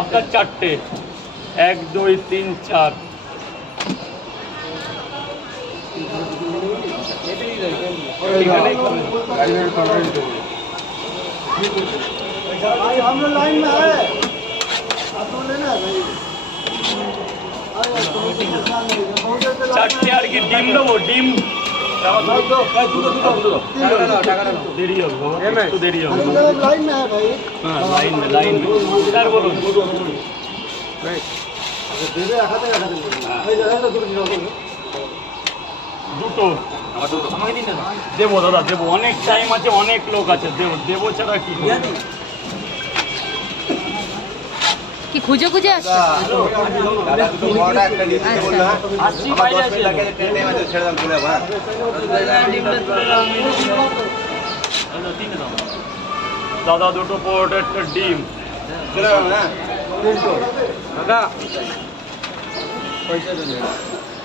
আপনার 4টে, 1 2 3 4। हम लोग लाइन में है, आप लोग लेना है भाई। 4টে আর কি ডিম দেবো, ডিম দেরি হবে বাবা, একটু দেরি হবে। लाइन में है भाई। হ্যাঁ লাইন স্যার বলুন। দুটো দেবো দাদা, দেবো, অনেক টাইম আছে, অনেক লোক আছে, দেবো ছাড়া কি করবো? কি খুঁজে খুঁজে আসছে? আসছি বাইরে আছি। দাদা দুটো পোর্ট, একটা ডিম।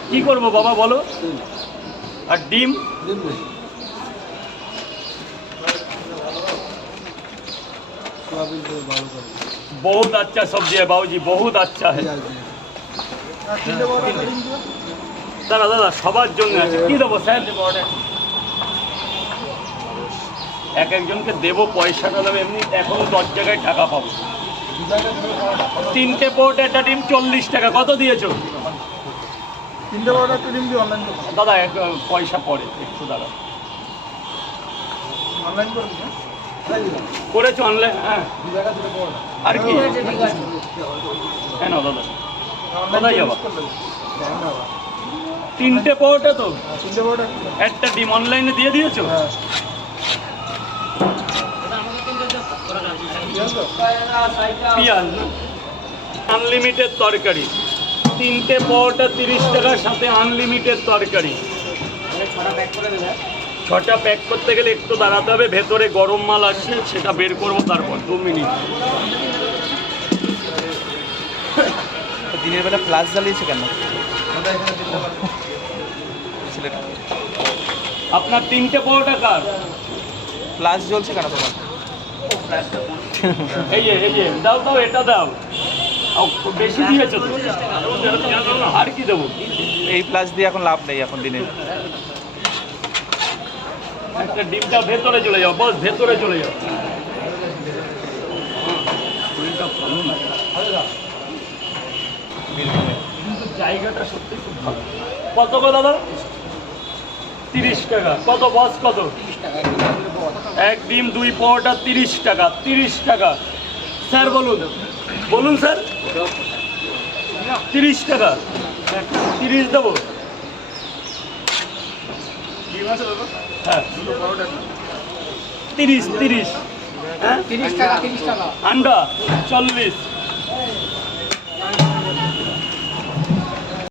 কি করবো বাবা বলো? আর ডিম बहुत अच्छा सब्जी है बाबूजी, बहुत अच्छा है। দাদা দাদা সবার জন্য আছে, কি দেবো স্যার? এক একজনকে দেবো, পয়সাটা দেবো, এমনি এখন 10 জায়গায় টাকা পাবো। 3টে পোর্ট, একটা ডিম 40 টাকা। কত দিয়েছো? 3টে বড় একটা ডিম দিয়ে অনলাইন করো। দাদা পয়সা পড়ে একটু দাদা। অনলাইন করে দিন। করেছো অনলাইন? হ্যাঁ। আর কি কেন দাদা কোথায় যাবো? 3টে পোর্টে তো 3টে বড় একটা ডিম অনলাইনে দিয়ে দিয়েছো? হ্যাঁ। পেঁয়াজ আনলিমিটেড তরকারি, 3টে পোর্টে 30 টাকার সাথে আনলিমিটেড তরকারি। 6টা প্যাক করতে গেলে একটু দাঁড়াতে হবে, ভেতরে গরম মাল আসছে, সেটা বের করবো তারপর 2 মিনিট। দিনের বেলা ফ্লাশ জ্বালিয়েছে কেন ছেলেটা? আপনার 3টে পোর্টে কার ফ্লাশ জ্বলছে কেন তোমার? এই যে দাও দাও, এটা দাও। বেশি দিয়েছো তো, আর কি দেবো? এই ফ্লাশ দিয়ে এখন লাভ নেই এখন দিনে। একটা ডিমটা ভেতরে চলে যাও, বস ভেতরে চলে যাও। কিন্তু জায়গাটা সত্যি খুব ভালো। কত গো দাদা? 30 টাকা। কত বস কত? এক ডিম 2 পোর্টা 30 টাকা। 30 টাকা স্যার বলুন, বলুন স্যার। 30 টাকা, 30 দেবো? হ্যাঁ 30 হ্যাঁ 30 টাকা 30 টাকা। আন্ডা 40।